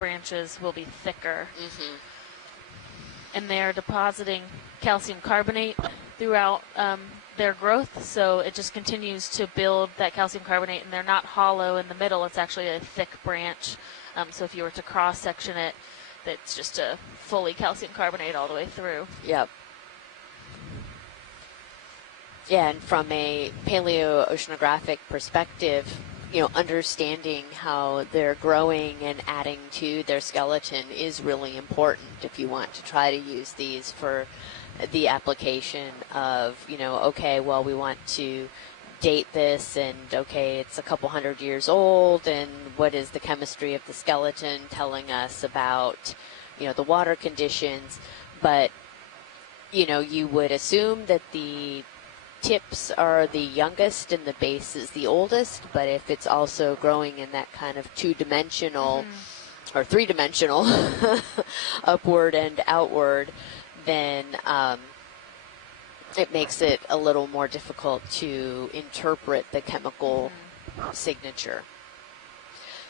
branches will be thicker. And they're depositing calcium carbonate throughout their growth, so it just continues to build that calcium carbonate, and they're not hollow in the middle. It's actually a thick branch. So if you were to cross-section it, it's just a fully calcium carbonate all the way through. Yep. Yeah, and from a paleoceanographic perspective, you know, understanding how they're growing and adding to their skeleton is really important if you want to try to use these for the application of, you know, okay, well, we want to date this, and okay, it's a couple hundred years old, and what is the chemistry of the skeleton telling us about, you know, the water conditions. But, you know, you would assume that the tips are the youngest and the base is the oldest, but if it's also growing in that kind of two-dimensional or three-dimensional upward and outward, then it makes it a little more difficult to interpret the chemical signature.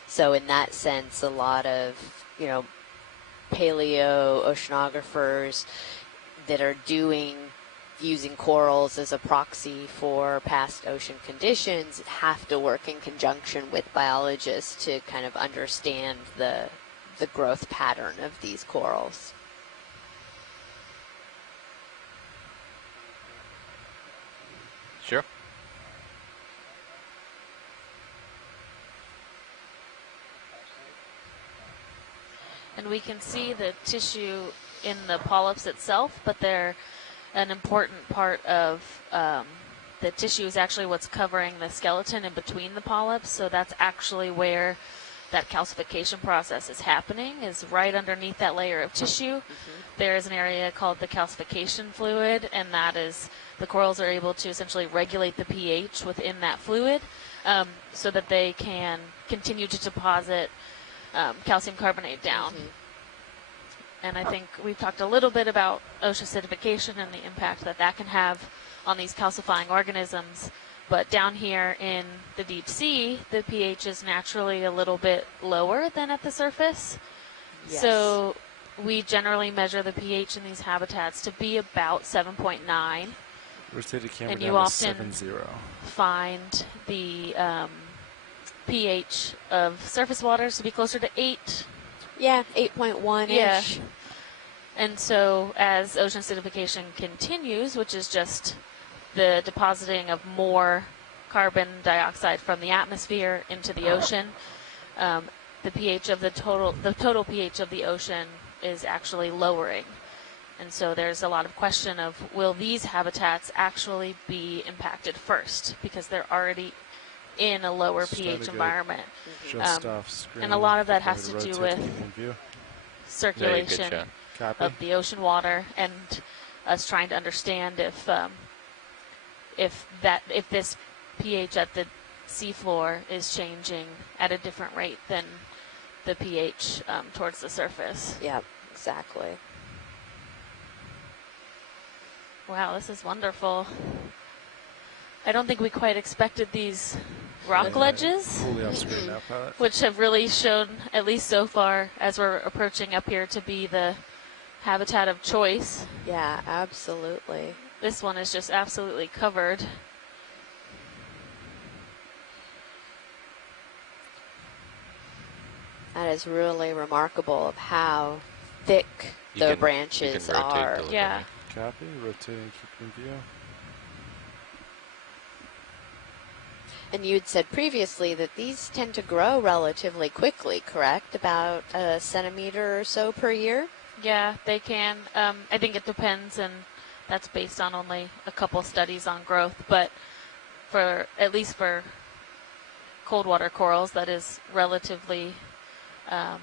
So in that sense, a lot of, you know, paleo-oceanographers that are using corals as a proxy for past ocean conditions have to work in conjunction with biologists to kind of understand the growth pattern of these corals. Sure. And we can see the tissue in the polyps itself, but they're an important part of the tissue is actually what's covering the skeleton in between the polyps. So that's actually where that calcification process is happening, is right underneath that layer of tissue. There is an area called the calcification fluid, and that is the corals are able to essentially regulate the pH within that fluid so that they can continue to deposit calcium carbonate down. And I think we've talked a little bit about ocean acidification and the impact that that can have on these calcifying organisms. But down here in the deep sea, the pH is naturally a little bit lower than at the surface. Yes. So we generally measure the pH in these habitats to be about 7.9. Rotate the camera And down you to often 7.0. find the pH of surface waters to be closer to 8. Yeah, 8.1-ish. Yeah. And so as ocean acidification continues, which is just the depositing of more carbon dioxide from the atmosphere into the ocean, the pH of the total pH of the ocean is actually lowering. And so there's a lot of question of, will these habitats actually be impacted first, because they're already in a lower pH environment. And a lot of that has to do with circulation of the ocean water, and us trying to understand if this pH at the seafloor is changing at a different rate than the pH towards the surface. Yep, exactly. Wow, this is wonderful. I don't think we quite expected these rock ledges, which have really shown, at least so far as we're approaching up here, to be the habitat of choice. Yeah, absolutely. This one is just absolutely covered. That is really remarkable of how thick the branches are. Yeah. Copy, rotating, keeping view. And you had said previously that these tend to grow relatively quickly, correct? About a centimeter or so per year? Yeah, they can. I think it depends, and that's based on only a couple studies on growth, but for at least for cold water corals, that is relatively a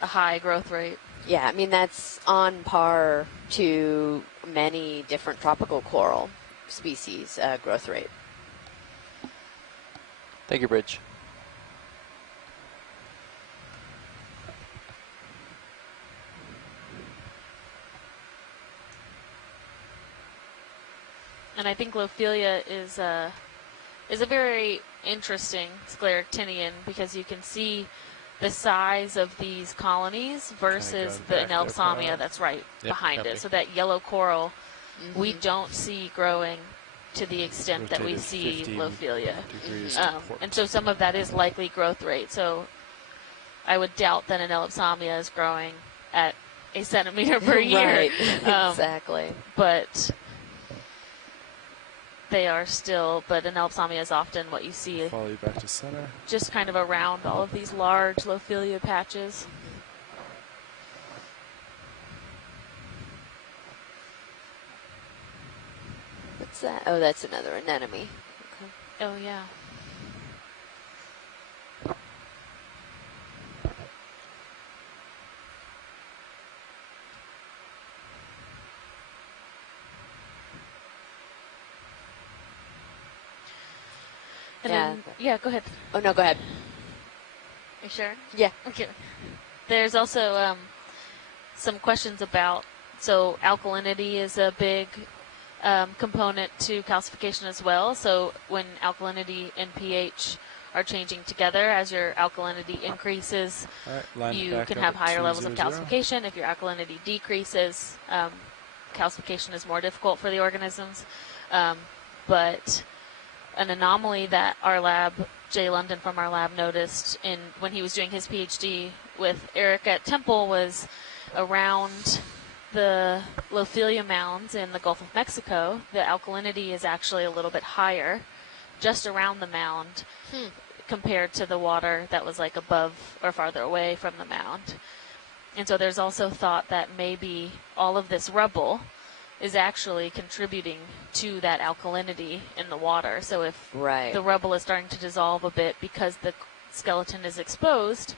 high growth rate. Yeah, I mean, that's on par to many different tropical coral species growth rate. Thank you, Bridge. And I think Lophelia is a very interesting scleractinian, because you can see the size of these colonies versus the going back there, Anelopsamia Paula. that's right behind copy. it. So that yellow coral we don't see growing to the extent that we Rotated see 15 Lophelia. degrees to port. And so some of that is likely growth rate. So I would doubt that an Anelopsamia is growing at a centimeter per year. Right, exactly. But they are still, but an Anelopsamia is often what you see Follow you back to center. just kind of around all of these large Lophelia patches. What's that? Oh, that's another anemone. Oh, yeah. And Yeah. then, yeah, go ahead. Oh, no, go ahead. You sure? Yeah. Okay. There's also some questions about, so alkalinity is a big component to calcification as well. So when alkalinity and pH are changing together, as your alkalinity increases, All right, line you back can up have at higher levels of 200. calcification. If your alkalinity decreases, calcification is more difficult for the organisms. But an anomaly that our lab, Jay London from our lab, noticed when he was doing his PhD with Eric at Temple was around the Lophelia mounds in the Gulf of Mexico. The alkalinity is actually a little bit higher just around the mound compared to the water that was like above or farther away from the mound. And so there's also thought that maybe all of this rubble is actually contributing to that alkalinity in the water. So if Right. the rubble is starting to dissolve a bit because the skeleton is exposed,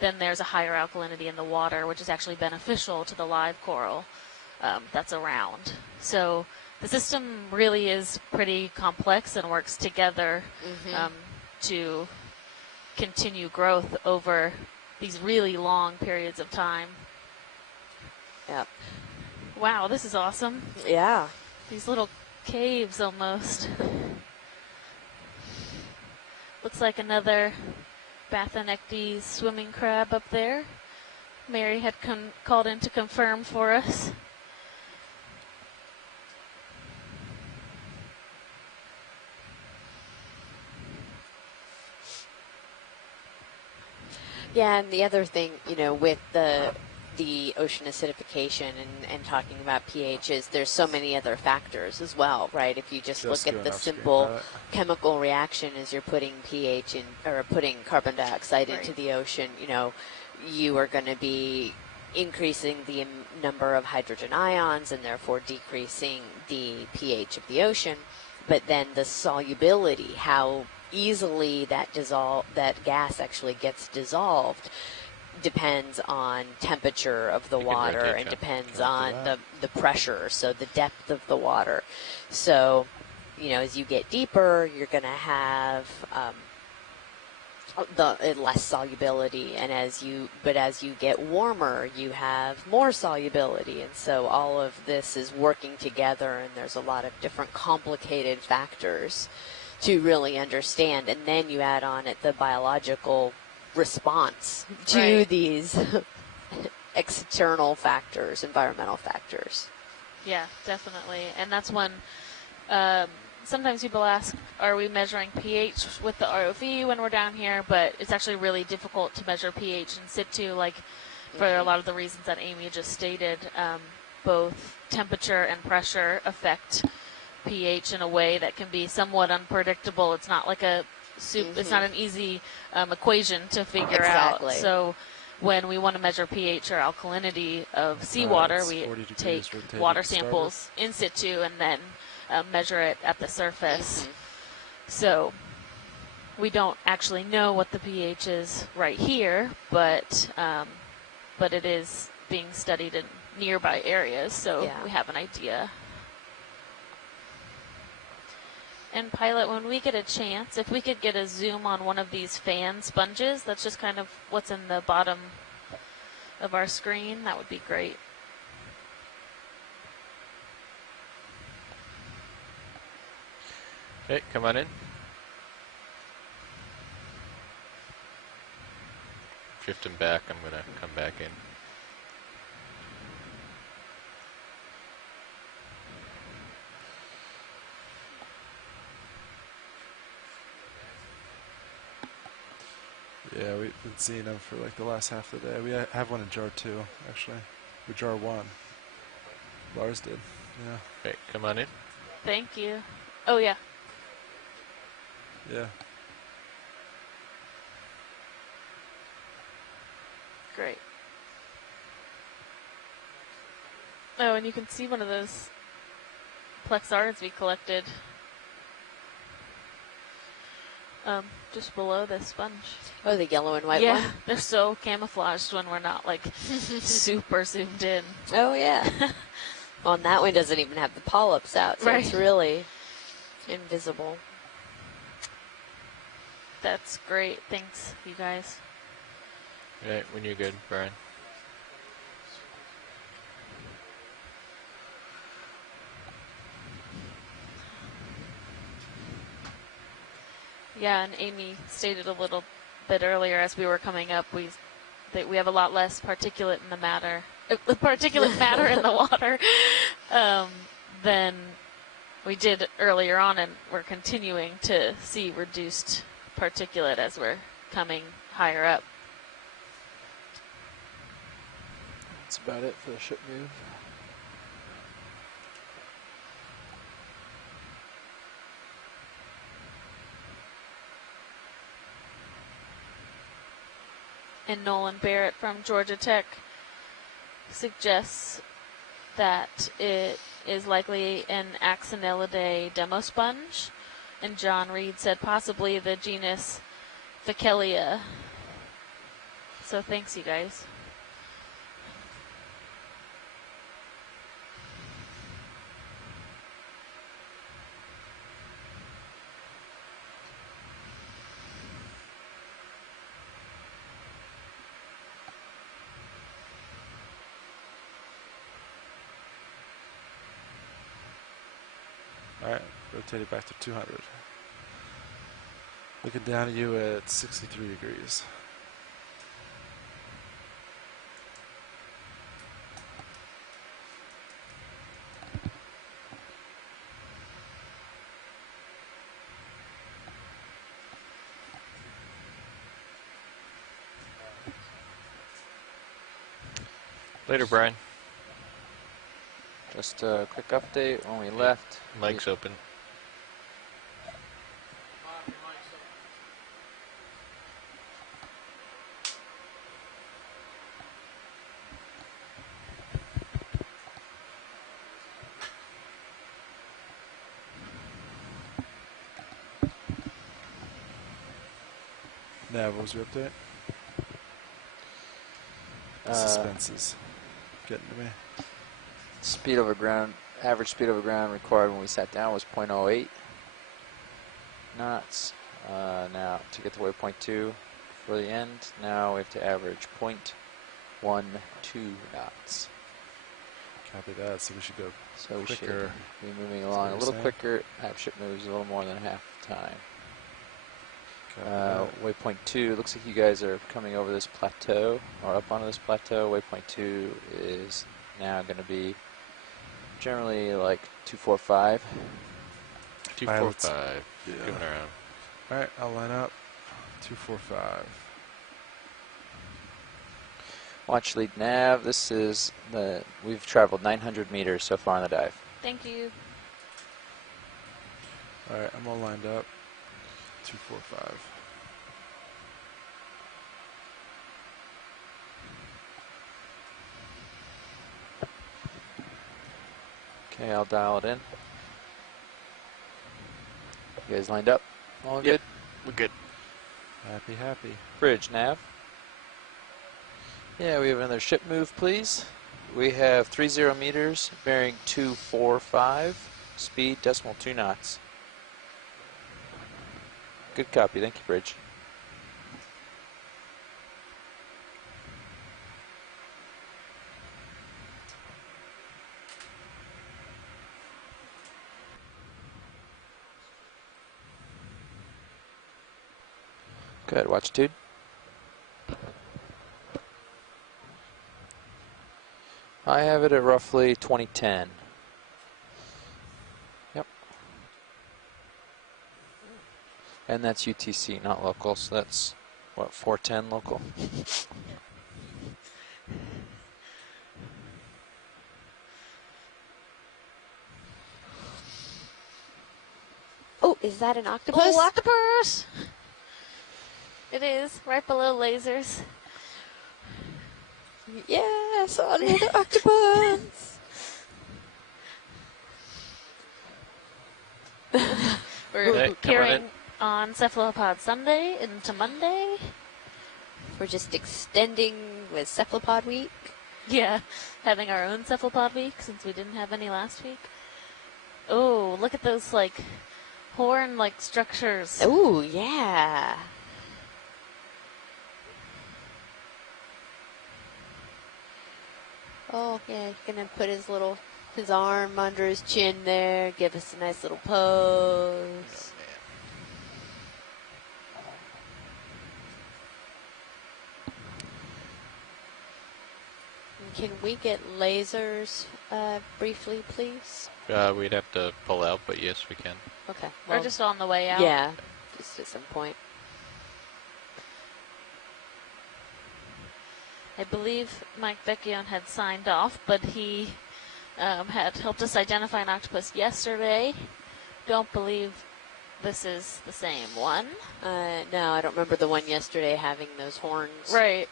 then there's a higher alkalinity in the water, which is actually beneficial to the live coral that's around. So the system really is pretty complex and works together to continue growth over these really long periods of time. Yep. Wow, this is awesome. Yeah. These little caves almost. Looks like another Bathanectes swimming crab up there. Mary had called in to confirm for us. Yeah, and the other thing, with the ocean acidification and talking about pH is there's so many other factors as well, right? If you just look at doing the upstream simple pilot. chemical reaction as you're putting pH in or putting carbon dioxide into Right. the ocean, you are going to be increasing the number of hydrogen ions and therefore decreasing the pH of the ocean. But then the solubility, how easily that gas actually gets dissolved, depends on temperature of the You can water rotate, and yeah. depends Copy on that. the pressure, so the depth of the water. So, as you get deeper, you're going to have less solubility, and as you get warmer, you have more solubility, and so all of this is working together, and there's a lot of different complicated factors to really understand, and then you add on it the biological response to Right. these external factors, environmental factors. Yeah, definitely. And that's when sometimes people ask, are we measuring pH with the ROV when we're down here? But it's actually really difficult to measure pH in situ, like for a lot of the reasons that Amy just stated. Both temperature and pressure affect pH in a way that can be somewhat unpredictable. It's not like it's not an easy equation to figure Exactly. out. So when we want to measure pH or alkalinity of seawater, it's we 40 degrees take rotated water starboard. samples in situ and then measure it at the surface. So we don't actually know what the pH is right here, but it is being studied in nearby areas, so Yeah. we have an idea. And Pilot, when we get a chance, if we could get a zoom on one of these fan sponges, that's just kind of what's in the bottom of our screen, that would be great. Okay, come on in. drift him back. I'm going to come back in. Yeah, we've been seeing them for like the last half of the day. We have one in jar 2, actually. Or jar 1. Lars did. Yeah. Okay, come on in. Thank you. Oh, yeah. Yeah. Great. Oh, and you can see one of those plexards we collected just below the sponge. Oh, the yellow and white yeah, one? they're so camouflaged when we're not like super zoomed in. Oh, yeah. Well, and that one doesn't even have the polyps out, so Right. it's really invisible. That's great. Thanks, you guys. Right, when you're good, Brian. Yeah, and Amy stated a little bit earlier as we were coming up, that we have a lot less particulate in the matter, particulate matter in the water than we did earlier on, and we're continuing to see reduced particulate as we're coming higher up. That's about it for the ship move. And Nolan Barrett from Georgia Tech suggests that it is likely an Axonellidae demo sponge. And John Reed said possibly the genus Fichelia. So thanks, you guys. Alright, rotate it back to 200. Looking down at you at 63 degrees. Later, Brian. Just a quick update when we left. Mic's open. Nav, what was your update? The suspense is getting to me. Speed over ground, average speed over ground required when we sat down was 0.08 knots. Now to get to waypoint 2 for the end, now we have to average 0.12 knots. Copy that, so we should go So we quicker. should be moving That's along what a you're little saying. quicker. Have ship moves a little more than half the time. Copy that. Waypoint 2, looks like you guys are coming over this plateau, or up onto this plateau. Waypoint 2 is now going to be generally like 245. 245. Yeah. Coming around. Alright, I'll line up. 245. Watch lead nav. This is we've traveled 900 meters so far on the dive. Thank you. Alright, I'm all lined up. 245. Okay, I'll dial it in. You guys lined up? All good? We're good. Happy, happy. Bridge nav. Yeah, we have another ship move, please. We have 30 meters, bearing 245, speed decimal 2 knots. Good copy, thank you, Bridge. Good, watch 2. I have it at roughly 2010. Yep. And that's UTC, not local, so that's, what, 410 local? Oh, is that an octopus? Oh, octopus! It is, right below lasers. Yes, another octopus. We're Hey, come on carrying in. on Cephalopod Sunday into Monday. We're just extending with cephalopod week. Yeah, having our own cephalopod week since we didn't have any last week. Oh, look at those, like, horn-like structures. Oh, yeah. Oh, yeah, he's gonna put his arm under his chin there, give us a nice little pose. Can we get lasers briefly, please? We'd have to pull out, but yes, we can. Okay. Or just on the way out. Yeah, just at some point. I believe Mike Vecchione had signed off, but he had helped us identify an octopus yesterday. Don't believe this is the same one. No, I don't remember the one yesterday having those horns. Right.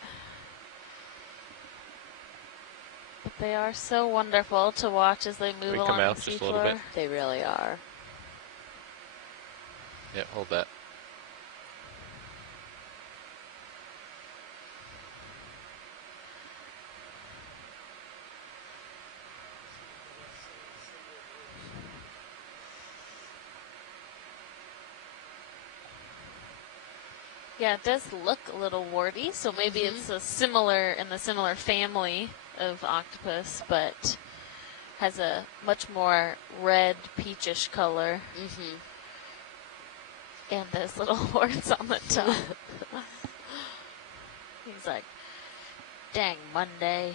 But they are so wonderful to watch as they move We along come the out just a little seafloor. bit? They really are. Yeah, hold that. Yeah, it does look a little warty, so maybe it's a similar family of octopus, but has a much more red peachish color. Mm-hmm. And those little horns on the top. He's like, dang Monday.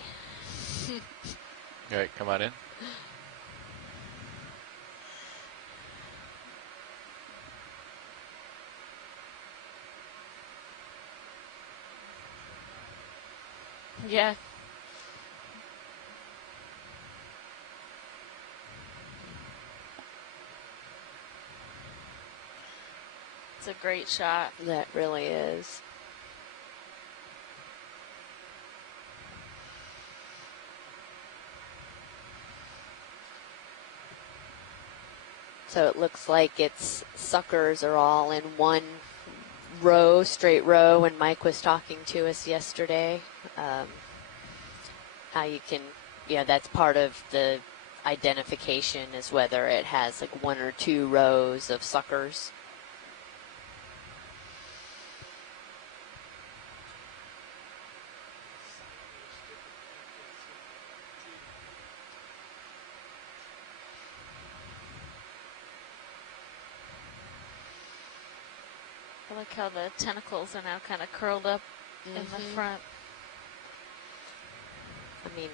All right, come on in. Yeah. It's a great shot. That really is. So it looks like its suckers are all in one row, straight row, when Mike was talking to us yesterday. How you can, that's part of the identification, is whether it has like one or two rows of suckers. I like how the tentacles are now kind of curled up in the front. I mean,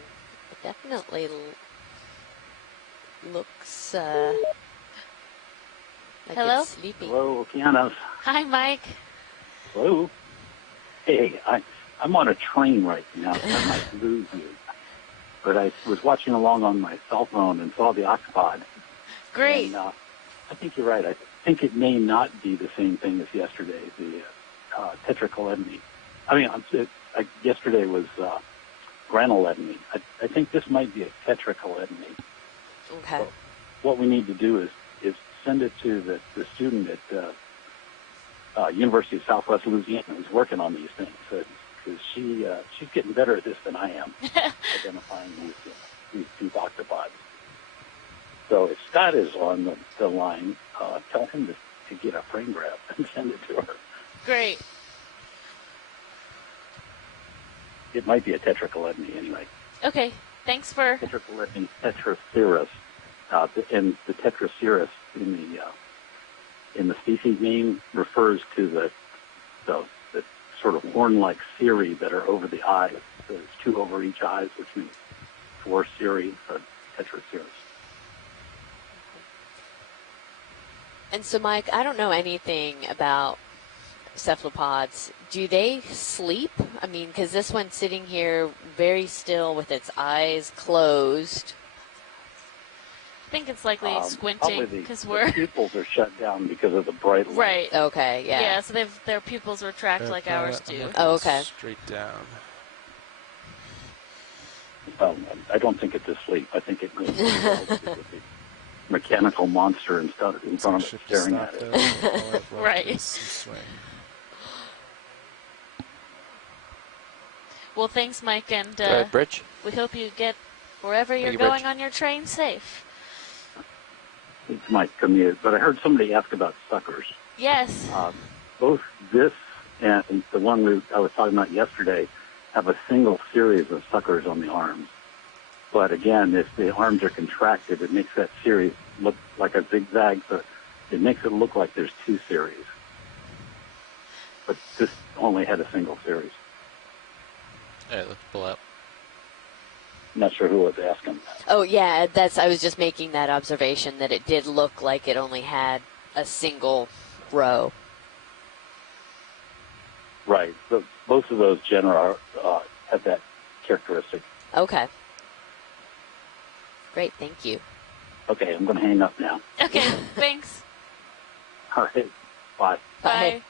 it definitely looks like Hello? it's sleeping. Hello, Okeanos. Hi, Mike. Hello. Hey, I'm on a train right now, so I might lose you. But I was watching along on my cell phone and saw the octopod. Great. And, I think you're right. I think it may not be the same thing as yesterday, the tetracaledone. I mean, yesterday was granuledone. I think this might be a tetracaledone. Okay. So what we need to do is send it to the student at University of Southwest Louisiana who's working on these things, because she's getting better at this than I am, identifying these octopods. So if Scott is on the line, tell him to get a frame grab and send it to her. Great. It might be a tetracaledone anyway. Okay. Thanks for. Tetracaledone tetracerus, and the tetracerus in the species name refers to the sort of horn-like cirri that are over the eyes. So there's two over each eyes, which makes 4 series, or Tetra series. And so, Mike, I don't know anything about cephalopods. Do they sleep? I mean, because this one's sitting here very still with its eyes closed. I think it's likely Probably squinting the because we're pupils are shut down because of the bright light. right. Okay, yeah. Yeah, so their pupils retract like ours I'm do. looking Oh, okay. Straight down. I don't think it's asleep. I think it goes with the mechanical monster and stuff in front of it, staring at it. Right. Swing. Well, thanks, Mike, and Go ahead, Bridge. we hope you get wherever you're you, going Bridge. on your train safe. It's my commute. But I heard somebody ask about suckers. Yes. Both this and the one I was talking about yesterday have a single series of suckers on the arms. But again, if the arms are contracted, it makes that series look like a zigzag, so it makes it look like there's 2 series. But this only had a single series. All right, let's pull out. I'm not sure who was asking that. Oh, yeah, I was just making that observation that it did look like it only had a single row. Right. So both of those genera have that characteristic. Okay. Great, thank you. Okay, I'm going to hang up now. Okay, thanks. All right. Bye. Bye.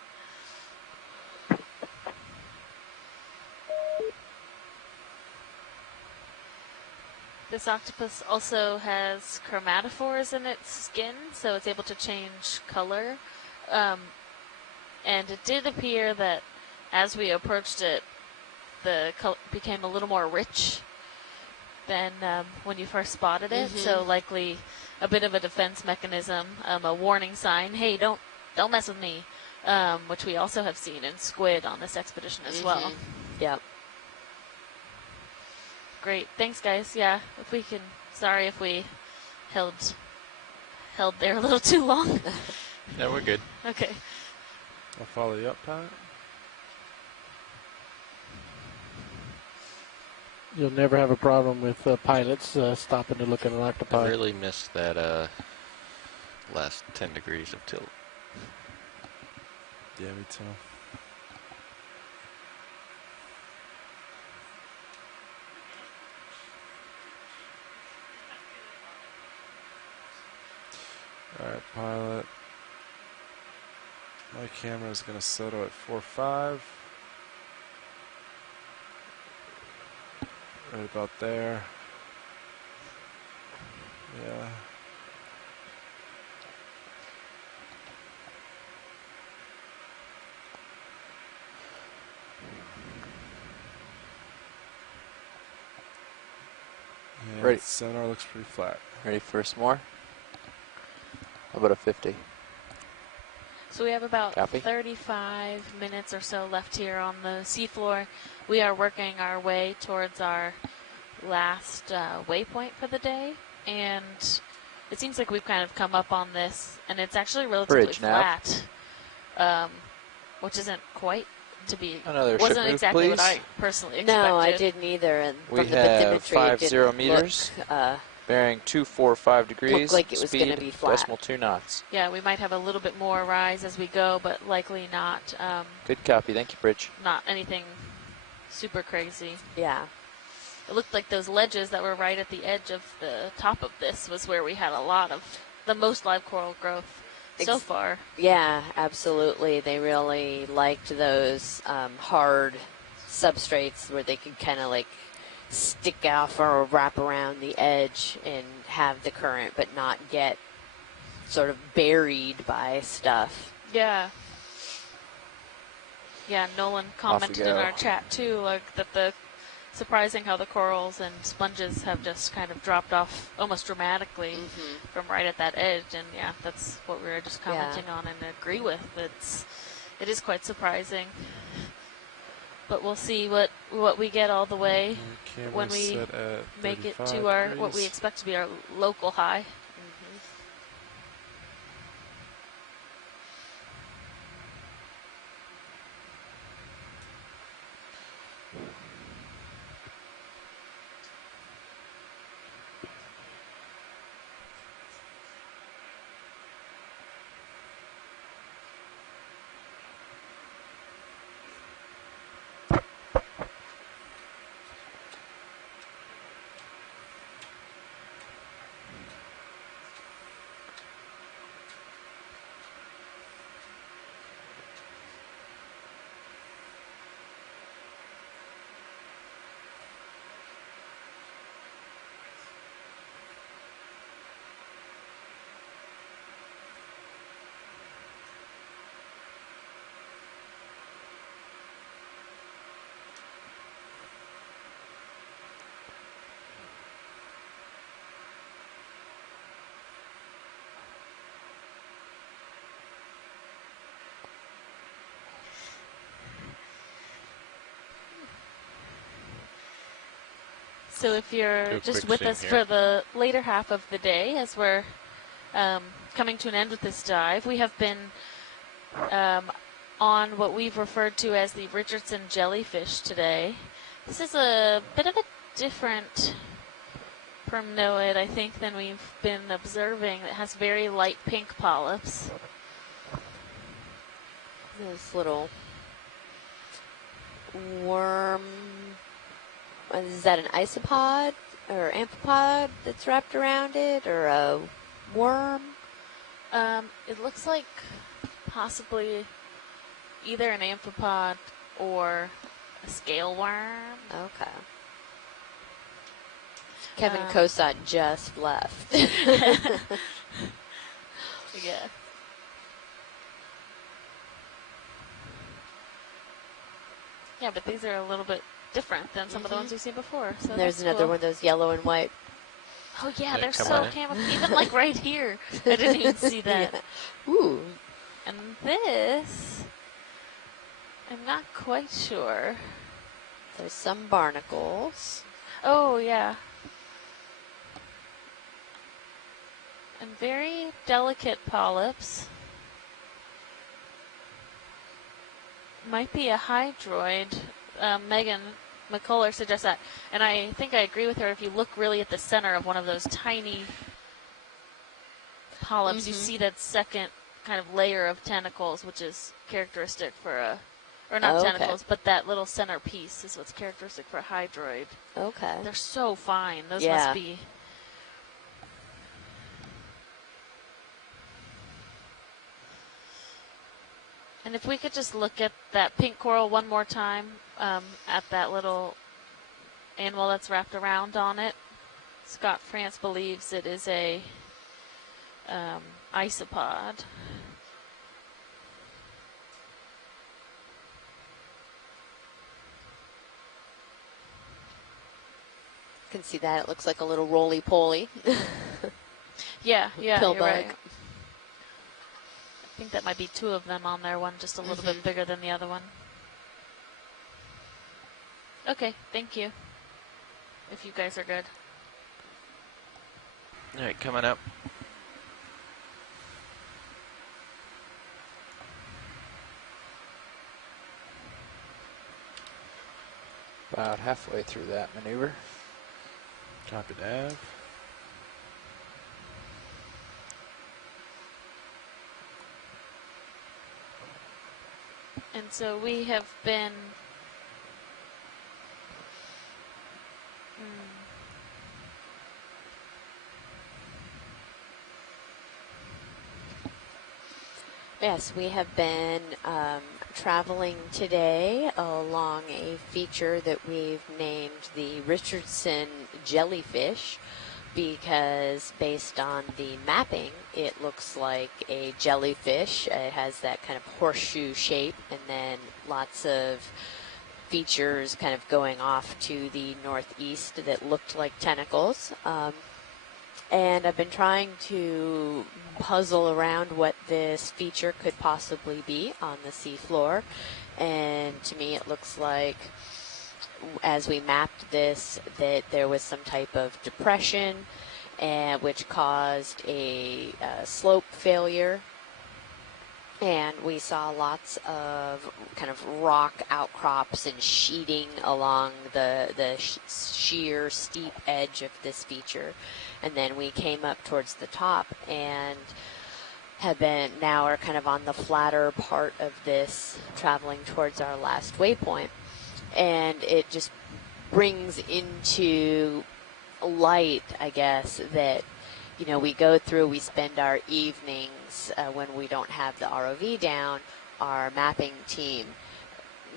This octopus also has chromatophores in its skin, so it's able to change color. And it did appear that as we approached it, the color became a little more rich than when you first spotted it. So likely a bit of a defense mechanism, a warning sign. Hey, don't mess with me, which we also have seen in squid on this expedition as well. Yep. Great, thanks guys. Yeah, if we can. Sorry if we held there a little too long. No, we're good. Okay. I'll follow you up, Pat. You'll never have a problem with pilots stopping to look at an octopi. I really missed that last 10 degrees of tilt. Yeah, me too. Alright, pilot. My camera is going to settle at 4.5. Right about there. Yeah. And Ready. Sonar looks pretty flat. Ready for some more? How about a 50? So we have about Copy. 35 minutes or so left here on the seafloor. We are working our way towards our last waypoint for the day, and it seems like we've kind of come up on this, and it's actually relatively Bridge nav. flat, which isn't quite to be. Another wasn't ship move, exactly what please. I personally expected. No, I didn't either. And We from the have bathymetry, it 50 didn't meters. look, Bearing 245 degrees. like it was Speed, gonna be flat. decimal 2 knots. Yeah, we might have a little bit more rise as we go, but likely not. Good copy. Thank you, Bridge. Not anything super crazy. yeah. It looked like those ledges that were right at the edge of the top of this was where we had a lot of the most live coral growth so far. Yeah, absolutely. They really liked those hard substrates where they could kind of like stick off or wrap around the edge and have the current but not get sort of buried by stuff. Yeah. Yeah, Nolan commented in go. our chat too, like that the surprising how the corals and sponges have just kind of dropped off almost dramatically from right at that edge, and yeah, that's what we were just commenting on and agree with. It is quite surprising. But we'll see what we get all the way when we set at make it 35 to our what we degrees. expect to be our local high. So if Do you're a just quick with zoom us here. for the later half of the day, as we're coming to an end with this dive, we have been on what we've referred to as the Richardson jellyfish today. This is a bit of a different primnoid, I think, than we've been observing. It has very light pink polyps. This little worm, is that an isopod or amphipod that's wrapped around it, or a worm? It looks like possibly either an amphipod or a scale worm. Okay. Kevin Um, Cosat just left. Yeah. Yeah, but these are a little bit different than some of the ones we've seen before. So There's that's another cool. one of those yellow and white. Oh yeah, Yeah, they're come so on in. camouflaged. Even like right here, I didn't even see that. Yeah. Ooh. And this, I'm not quite sure. There's some barnacles. Oh yeah. And very delicate polyps. Might be a hydroid. Megan McCuller suggests that. And I think I agree with her. If you look really at the center of one of those tiny polyps, you see that second kind of layer of tentacles, which is characteristic for a, or not Okay. tentacles, but that little center piece is what's characteristic for a hydroid. Okay. They're so fine. Those Yeah. must be. And if we could just look at that pink coral one more time, at that little animal that's wrapped around on it. Scott France believes it is a isopod. You can see that. It looks like a little roly-poly. Yeah, Pill you're right. bug. I think that might be two of them on there, one just a little bit bigger than the other one. Okay, thank you. If you guys are good. All right, coming up. About halfway through that maneuver. Copy Nav. And so we have been Yes, we have been traveling today along a feature that we've named the Richardson jellyfish, because based on the mapping, it looks like a jellyfish. It has that kind of horseshoe shape, and then lots of features kind of going off to the northeast that looked like tentacles. And I've been trying to puzzle around what this feature could possibly be on the seafloor. And to me, it looks like, as we mapped this, that there was some type of depression, which caused a slope failure. And we saw lots of kind of rock outcrops and sheeting along the sheer, steep edge of this feature. And then we came up towards the top and now are kind of on the flatter part of this, traveling towards our last waypoint. And it just brings into light, I guess, that, you know, we go through, we spend our evenings when we don't have the ROV down. Our mapping team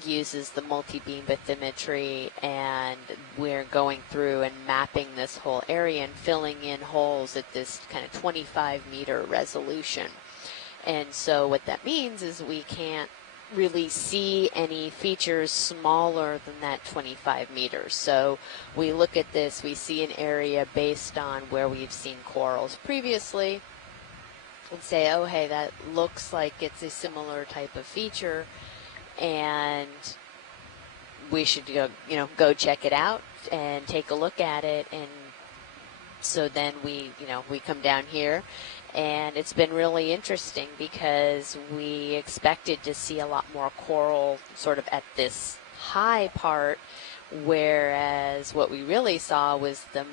uses the multi-beam bathymetry, and we're going through and mapping this whole area and filling in holes at this kind of 25-meter resolution. And so what that means is we can't really see any features smaller than that 25 meters. So we look at this, we see an area based on where we've seen corals previously and say, oh, hey, that looks like it's a similar type of feature. And we should go check it out and take a look at it. And so then we come down here, and it's been really interesting because we expected to see a lot more coral sort of at this high part, whereas what we really saw was the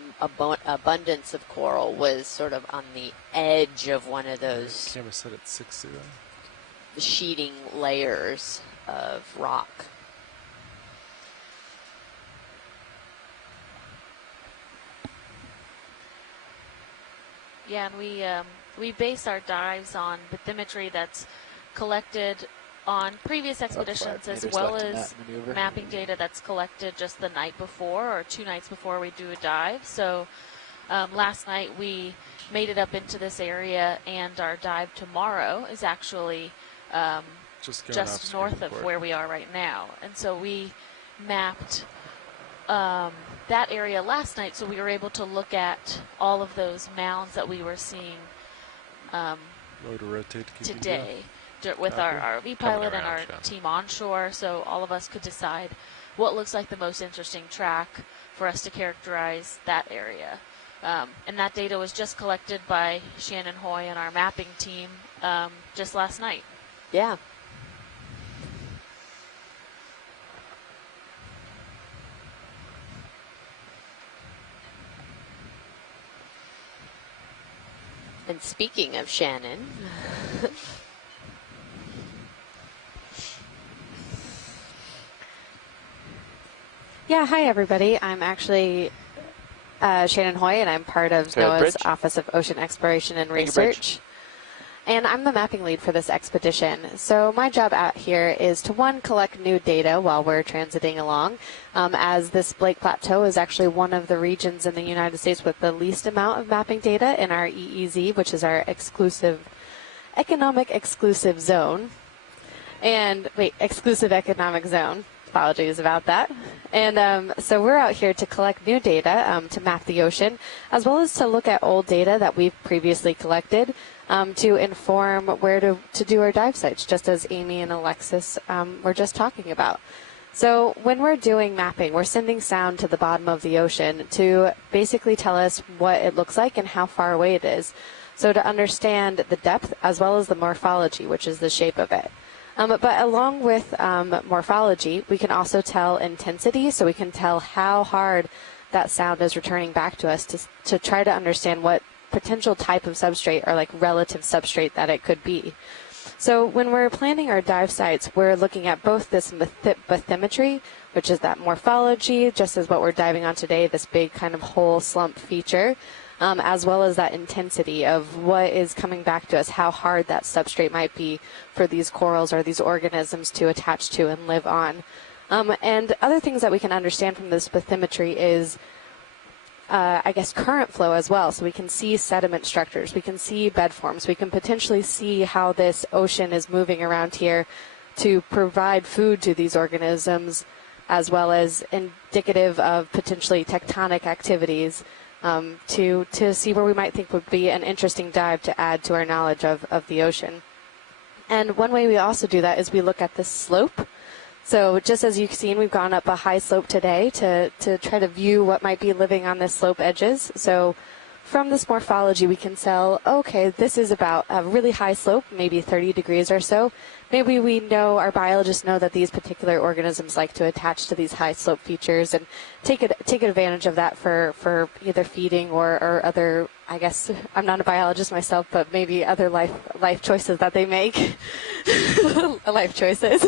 abundance of coral was sort of on the edge of one of those camera set at 60 then. sheeting layers of rock. Yeah, and we base our dives on bathymetry that's collected on previous expeditions, as well as mapping data that's collected just the night before or 2 nights before we do a dive. So last night we made it up into this area, and our dive tomorrow is actually just north of where we are right now. And so we mapped that area last night, so we were able to look at all of those mounds that we were seeing today with our ROV pilot and our team onshore, so all of us could decide what looks like the most interesting track for us to characterize that area. And that data was just collected by Shannon Hoy and our mapping team just last night. Yeah. And speaking of Shannon, yeah, hi everybody. I'm actually Shannon Hoy, and I'm part of NOAA's Office of Ocean Exploration and Research. And I'm the mapping lead for this expedition. So my job out here is to, one, collect new data while we're transiting along, as this Blake Plateau is actually one of the regions in the United States with the least amount of mapping data in our EEZ, which is our economic exclusive zone. And, exclusive economic zone. Apologies about that. And so we're out here to collect new data to map the ocean, as well as to look at old data that we've previously collected to inform where to do our dive sites, just as Amy and Alexis were just talking about. So when we're doing mapping, we're sending sound to the bottom of the ocean to basically tell us what it looks like and how far away it is. So to understand the depth as well as the morphology, which is the shape of it. But along with morphology, we can also tell intensity, so we can tell how hard that sound is returning back to us to try to understand what potential type of substrate or like relative substrate that it could be. So when we're planning our dive sites, we're looking at both this bathymetry, which is that morphology, just as what we're diving on today, this big kind of whole slump feature, as well as that intensity of what is coming back to us, how hard that substrate might be for these corals or these organisms to attach to and live on. And other things that we can understand from this bathymetry is, I guess, current flow as well. So we can see sediment structures, we can see bed forms, we can potentially see how this ocean is moving around here to provide food to these organisms, as well as indicative of potentially tectonic activities, to see where we might think would be an interesting dive to add to our knowledge of the ocean. And one way we also do that is we look at the slope. So just as you've seen, we've gone up a high slope today to try to view what might be living on the slope edges. So from this morphology, we can tell, okay, this is about a really high slope, maybe 30 degrees or so. Maybe we know, our biologists know that these particular organisms like to attach to these high slope features and take advantage of that for either feeding or other, I guess, I'm not a biologist myself, but maybe other life choices that they make. Life choices.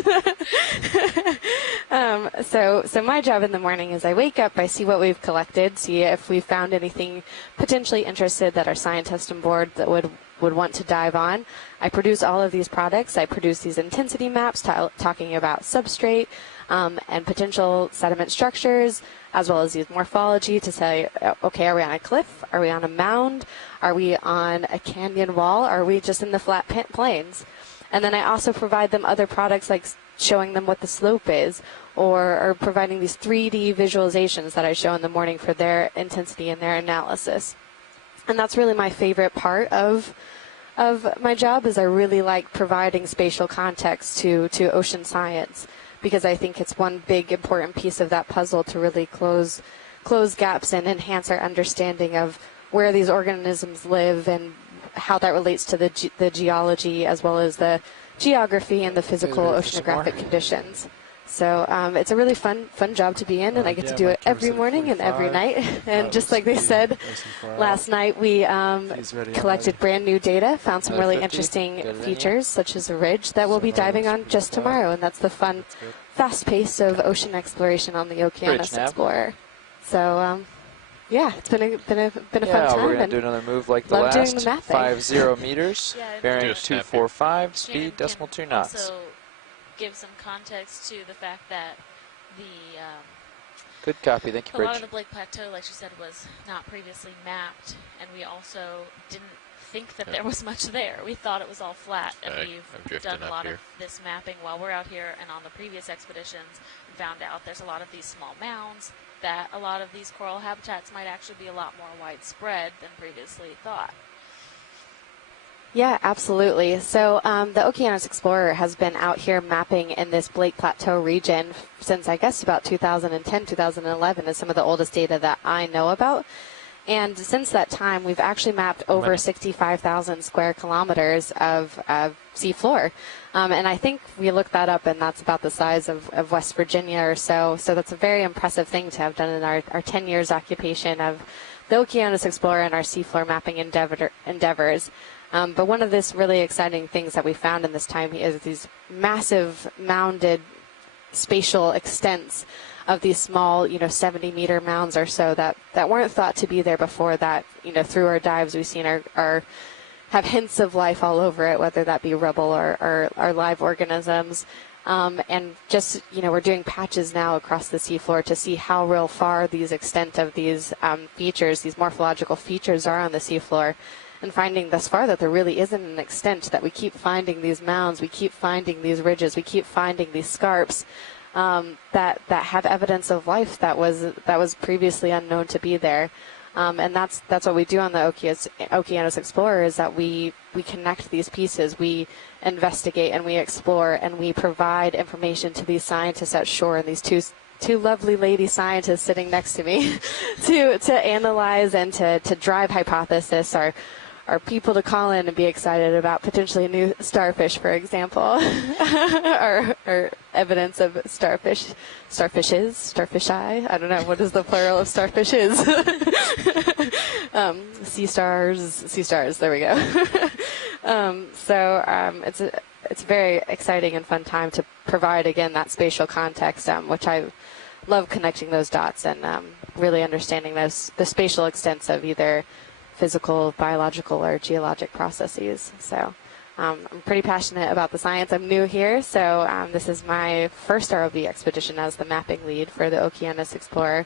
So my job in the morning is I wake up, I see what we've collected, see if we found anything potentially interested that our scientists on board that would want to dive on. I produce all of these products. I produce these intensity maps talking about substrate and potential sediment structures, as well as use morphology to say, okay, are we on a cliff? Are we on a mound? Are we on a canyon wall? Are we just in the flat plains? And then I also provide them other products like showing them what the slope is, or providing these 3D visualizations that I show in the morning for their intensity and their analysis. And that's really my favorite part of my job, is I really like providing spatial context to ocean science, because I think it's one big important piece of that puzzle to really close gaps and enhance our understanding of where these organisms live and how that relates to the geology as well as the geography and the physical oceanographic conditions. So it's a really fun job to be in, and I get to do it every morning and every night. And just like they said, last night we collected brand new data, found some really interesting features, such as a ridge that we'll be diving on just tomorrow, and that's the fun, fast pace of ocean exploration on the Okeanos Explorer. So yeah, it's been a fun time. Yeah, we're going to do another move like the last. 50 meters, bearing 245, speed decimal 2 knots. Also give some context to the fact that the good copy, thank you, Bridge. A lot of the Blake Plateau, like she said, was not previously mapped, and we also didn't think that there was much there. We thought it was all flat, and we've done a lot of this mapping while we're out here and on the previous expeditions, and found out there's a lot of these small mounds, that a lot of these coral habitats might actually be a lot more widespread than previously thought. Yeah, absolutely. So the Okeanos Explorer has been out here mapping in this Blake Plateau region since, I guess, about 2010, 2011 is some of the oldest data that I know about. And since that time, we've actually mapped over 65,000 square kilometers of seafloor. And I think we looked that up, and that's about the size of West Virginia or so. So that's a very impressive thing to have done in our 10 years occupation of the Okeanos Explorer and our seafloor mapping endeavors. But one of this really exciting things that we found in this time is these massive mounded spatial extents of these small, 70-meter mounds or so that weren't thought to be there before, that, through our dives we've seen have hints of life all over it, whether that be rubble or live organisms. And just, we're doing patches now across the seafloor to see how real far these extent of these features, these morphological features are on the seafloor. And finding thus far that there really isn't an extent, that we keep finding these mounds, we keep finding these ridges, we keep finding these scarps that have evidence of life that was previously unknown to be there. And that's what we do on the Okeanos Explorer, is that we connect these pieces, we investigate and we explore, and we provide information to these scientists at shore, and these two lovely lady scientists sitting next to me to analyze and to drive hypothesis, are people to call in and be excited about potentially a new starfish, for example, or evidence of starfish, starfishi. I don't know, what is the plural of starfishes? Sea stars. There we go. It's a very exciting and fun time to provide again that spatial context, which I love, connecting those dots and really understanding the spatial extents of either physical, biological, or geologic processes. So I'm pretty passionate about the science. I'm new here, so this is my first ROV expedition as the mapping lead for the Okeanos Explorer,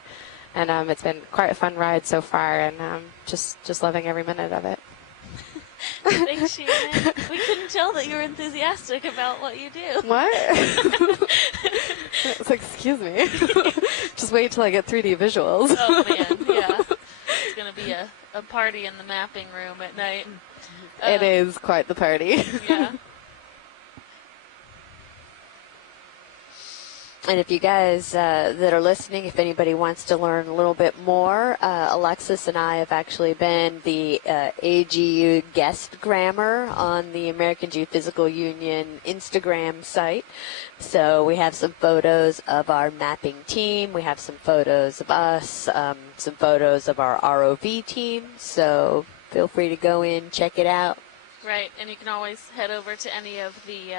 and it's been quite a fun ride so far, and just loving every minute of it. Thanks, Shannon. We couldn't tell that you were enthusiastic about what you do. What? It's like, excuse me. Just wait till I get 3D visuals. Oh, man, yeah. It's going to be a party in the mapping room at night. It is quite the party. Yeah. And if you guys that are listening, if anybody wants to learn a little bit more, Alexis and I have actually been the AGU guest grammar on the American Geophysical Union Instagram site. So we have some photos of our mapping team. We have some photos of us, some photos of our ROV team. So feel free to go in, check it out. Right, and you can always head over to any of the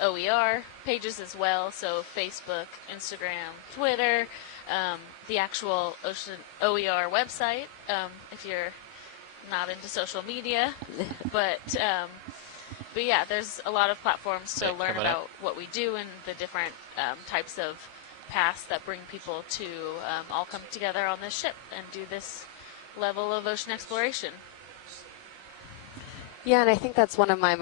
OER pages as well, so Facebook, Instagram, Twitter, the actual Ocean OER website, if you're not into social media. But yeah, there's a lot of platforms to learn about what we do and the different types of paths that bring people to all come together on this ship and do this level of ocean exploration. Yeah, and I think that's one of my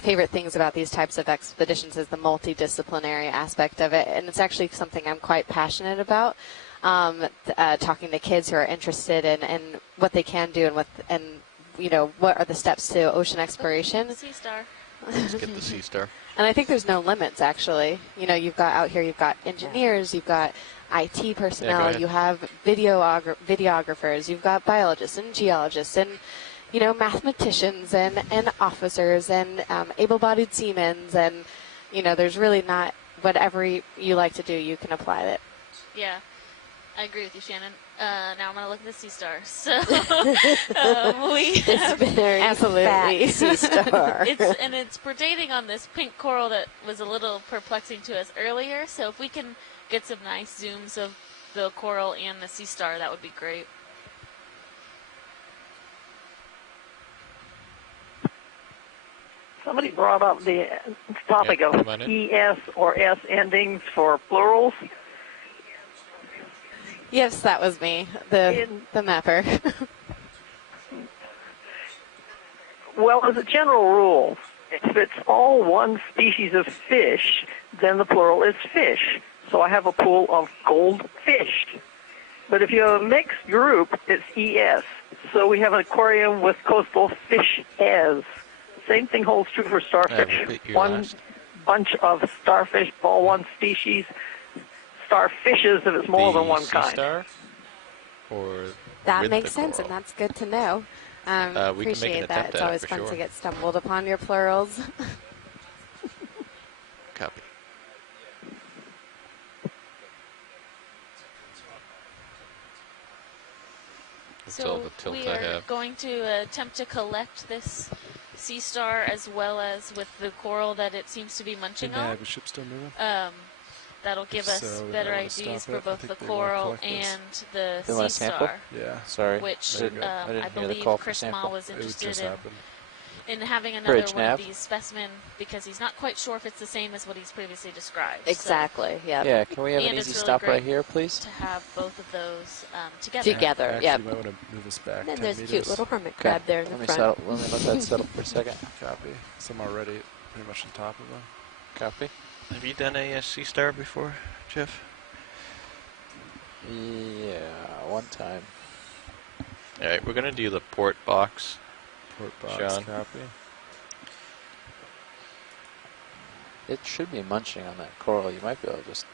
favorite things about these types of expeditions is the multidisciplinary aspect of it, and it's actually something I'm quite passionate about. Talking to kids who are interested in what they can do and what are the steps to ocean exploration. Sea star. Let's get the sea star. And I think there's no limits, actually. You know, you've got out here, you've got engineers, you've got IT personnel, you have videographers, you've got biologists and geologists and, you know, mathematicians and officers and able-bodied seamen. And, you know, there's really not whatever you like to do, you can apply it. Yeah. I agree with you, Shannon. Now I'm going to look at the sea star. So we have Very absolutely fat sea star. it's pertaining on this pink coral that was a little perplexing to us earlier. So if we can get some nice zooms of the coral and the sea star, that would be great. Somebody brought up the topic of ES or S endings for plurals. Yes, that was me, the mapper. Well, as a general rule, if it's all one species of fish, then the plural is fish. So I have a pool of goldfish. But if you have a mixed group, it's ES. So we have an aquarium with coastal fish as. Same thing holds true for starfish. One bunch of starfish, all one species. Starfishes if it's more than one kind. Star? Or that makes sense, and that's good to know. Appreciate that. It's always fun to get stumbled upon your plurals. Copy. So we are going to attempt to collect this sea star as well as with the coral that it seems to be munching on. The ship still moving? That'll give us better ideas for both the coral and the sea star. Yeah, sorry. Which I believe Chris Ma was interested in having another one of these specimen because he's not quite sure if it's the same as what he's previously described. Exactly. So. Yeah. Yeah. Can we have an easy stop right here, please? To have both of those together. Together. Yeah. You might want to move us back. And there's a cute little hermit crab there in the Let front. me let that settle for a second. Copy. Some already pretty much on top of them. Copy. Have you done a sea star before, Jeff? Yeah, one time. All right, we're gonna do the port box. Port box. Sean. Copy. It should be munching on that coral. You might be able to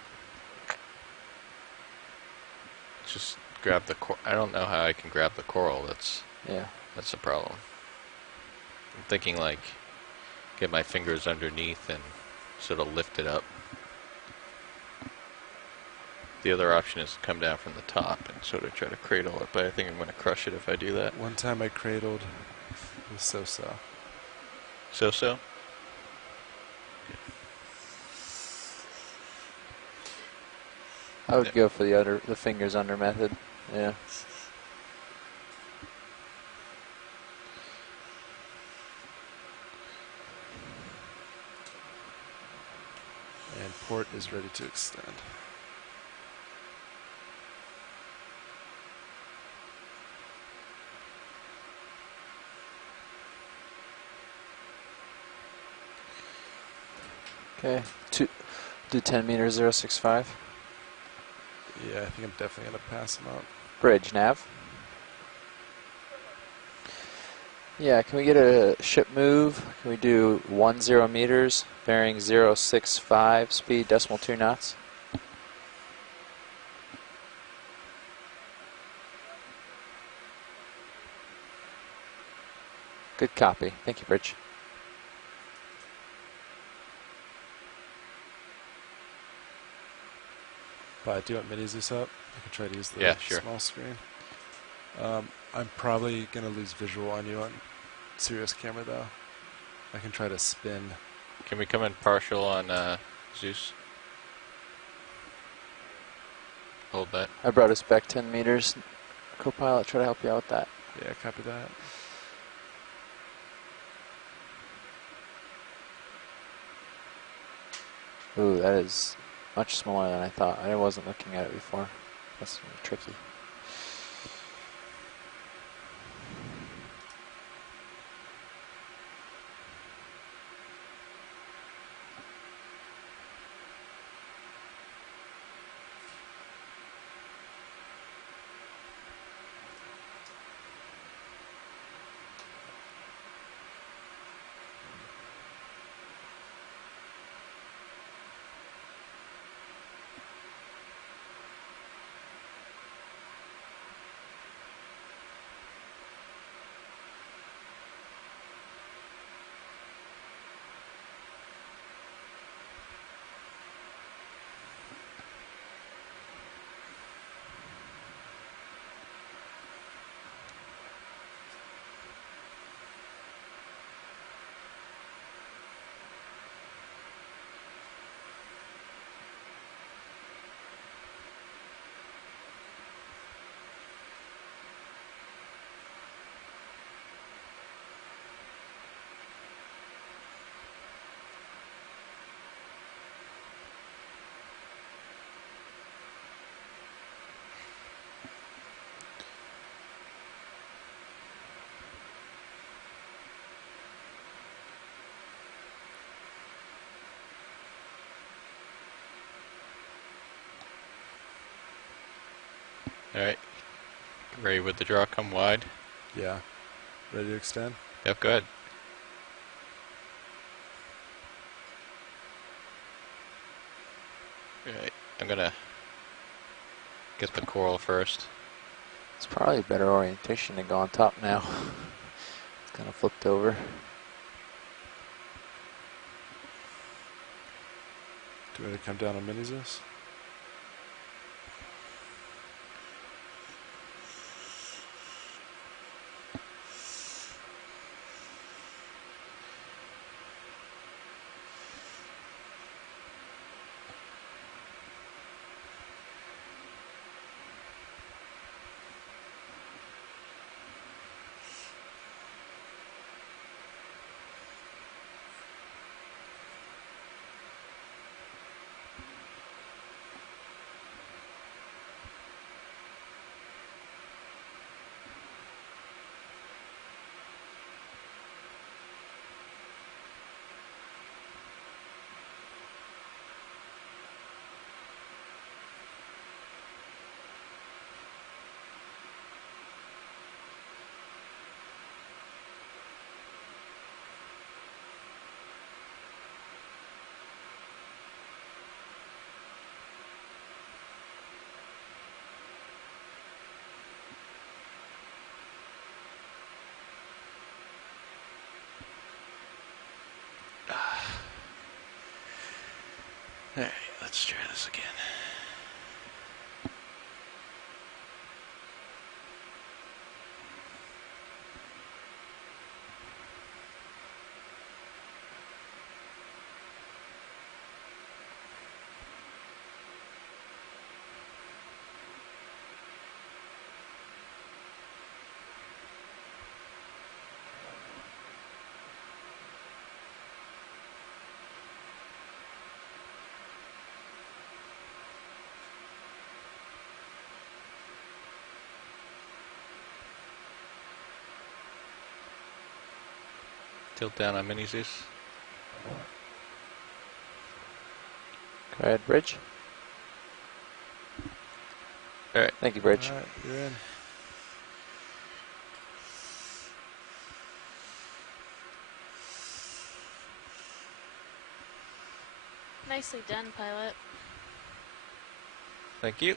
Just grab the coral. I don't know how I can grab the coral. That's a problem. I'm thinking like get my fingers underneath and sort of lift it up. The other option is to come down from the top and sort of try to cradle it, but I think I'm going to crush it if I do that. One time I cradled with so-so. So-so? I would go for the fingers under method. Yeah. And port is ready to extend. Okay. Do 10 meters 065. Yeah, I think I'm definitely going to pass them up. Bridge nav. Yeah, can we get a ship move? Can we do 10 meters, bearing 065, speed 2 knots? Good copy. Thank you, Bridge. But do you want me to use this up? I can try to use the small screen. I'm probably going to lose visual on you on serious camera, though. I can try to spin. Can we come in partial on Zeus? Hold that. I brought us back 10 meters. Co-pilot, try to help you out with that. Yeah, copy that. Ooh, that is much smaller than I thought. I wasn't looking at it before. That's tricky. All right. Ready with the draw, come wide. Yeah. Ready to extend? Yep, go ahead. All right, I'm gonna get the coral first. It's probably a better orientation to go on top now. It's kind of flipped over. Do you want to come down on minis this? All right, let's try this again. Tilt down on mini Zeus. Go ahead, Bridge. All right. Thank you, Bridge. All right, you're in. Nicely done, pilot. Thank you.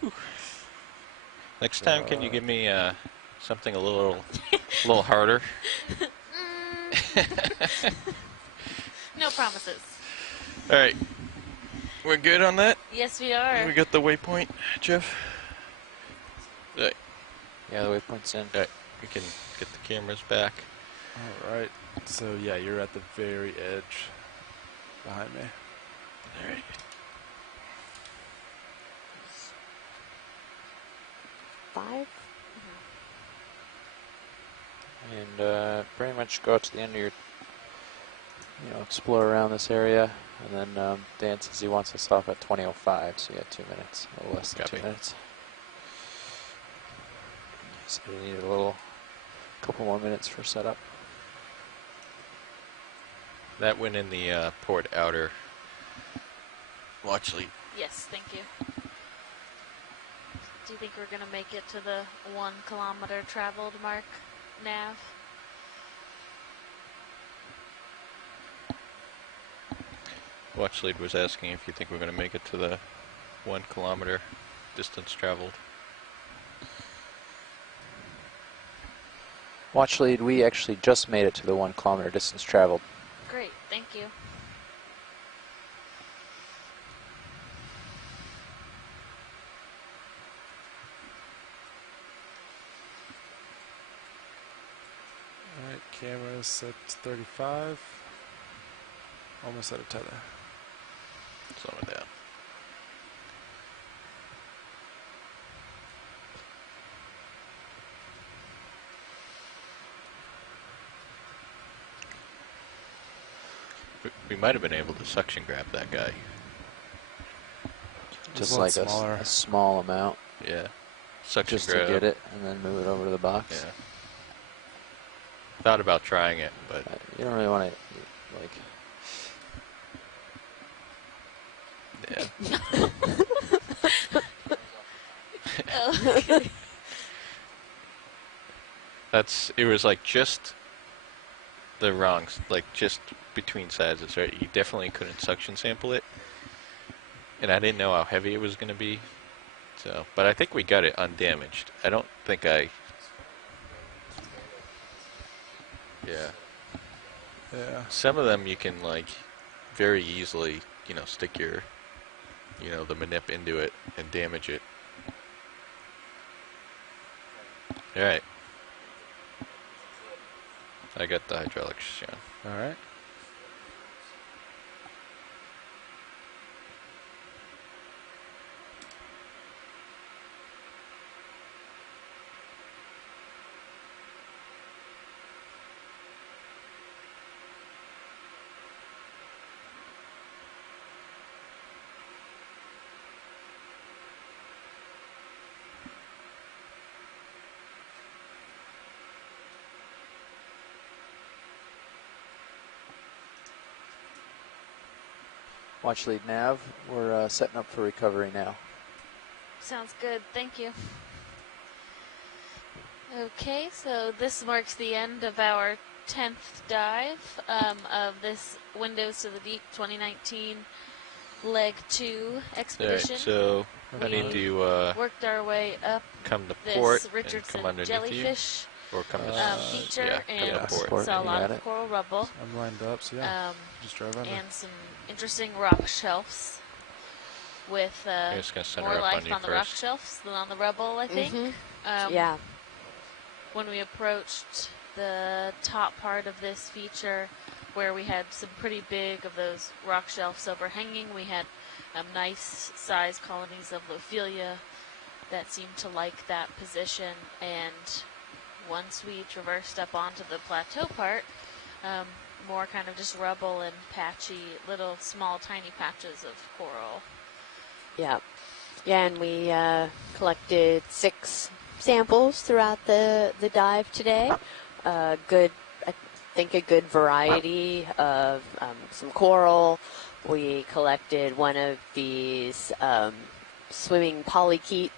Whew. Next time, can you give me something a little harder? No promises. All right. We're good on that? Yes, we are. We got the waypoint, Jeff? All right. Yeah, the waypoint's in. All right. We can get the cameras back. All right. So, yeah, you're at the very edge behind me. All right. Five. And pretty much go out to the end of your, explore around this area. And then Dan says he wants us off at 20:05, so you got 2 minutes, a little less than Copy. 2 minutes. So we need couple more minutes for setup. That went in the port outer watch lead. Yes, thank you. Do you think we're going to make it to the 1 kilometer traveled mark, Nav? Watch lead was asking if you think we're going to make it to the 1 kilometer distance traveled. Watch lead, we actually just made it to the 1 kilometer distance traveled. Great, thank you. All right, camera set to 35. Almost at a tether. Slow it down. We might have been able to suction grab that guy. Just like a small amount. Yeah. Suction just grab. to get it and then move it over to the box. Yeah. Thought about trying it, but you don't really want to like. Yeah. Okay. It was like just the wrongs, like just between sizes, right? You definitely couldn't suction sample it. And I didn't know how heavy it was going to be. So, but I think we got it undamaged. I don't think Yeah. Yeah. Some of them you can like very easily, stick your, the manip into it and damage it. All right. I got the hydraulics shown. All right. Watch lead nav. We're setting up for recovery now. Sounds good. Thank you. Okay, so this marks the end of our 10th dive of this Windows to the Deep 2019 Leg 2 expedition. Right, so I need to worked our way up come to this port Richardson and come underneath jellyfish you, or come to feature, and port. saw a lot of coral rubble. I'm lined up, so yeah, just drive under. And some interesting rock shelves with more life on the rock shelves than on the rubble, I think. Yeah. When we approached the top part of this feature, where we had some pretty big of those rock shelves overhanging, we had nice size colonies of Lophelia that seemed to like that position. And once we traversed up onto the plateau part, more kind of just rubble and patchy, little small tiny patches of coral. Yeah. Yeah, and we collected 6 samples throughout the dive today. I think a good variety of some coral. We collected one of these swimming polychaete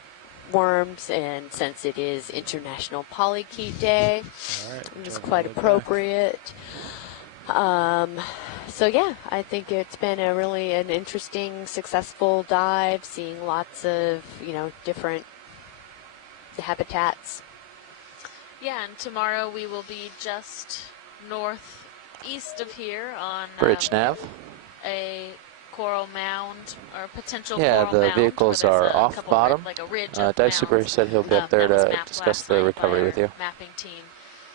worms, and since it is International Polychaete Day, it was quite appropriate. So yeah, I think it's been an interesting, successful dive, seeing lots of, different habitats. Yeah, and tomorrow we will be just northeast of here on bridge nav. A coral mound or potential coral mound. Yeah, the vehicles are off bottom. Like a ridge Dive Super said he'll be up there to discuss the recovery with you. Mapping team,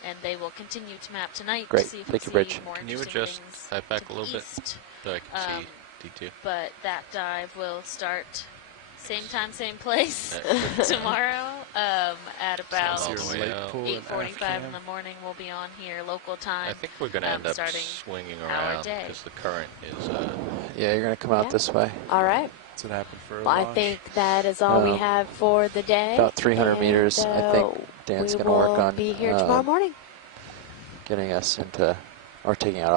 and they will continue to map tonight. Great. To see if Thank you, we Bridge. see more Can you interesting adjust things that back to a little bit east. so I can see D2? But that dive will start same time, same place tomorrow at about 8:45 in the morning. We'll be on here local time. I think we're going to end up swinging around because the current is... yeah, you're going to come out this way. All right. That's what happened for I think that is all we have for the day. About 300 meters. I think Dan's going to work on be here tomorrow morning. getting us into, or taking out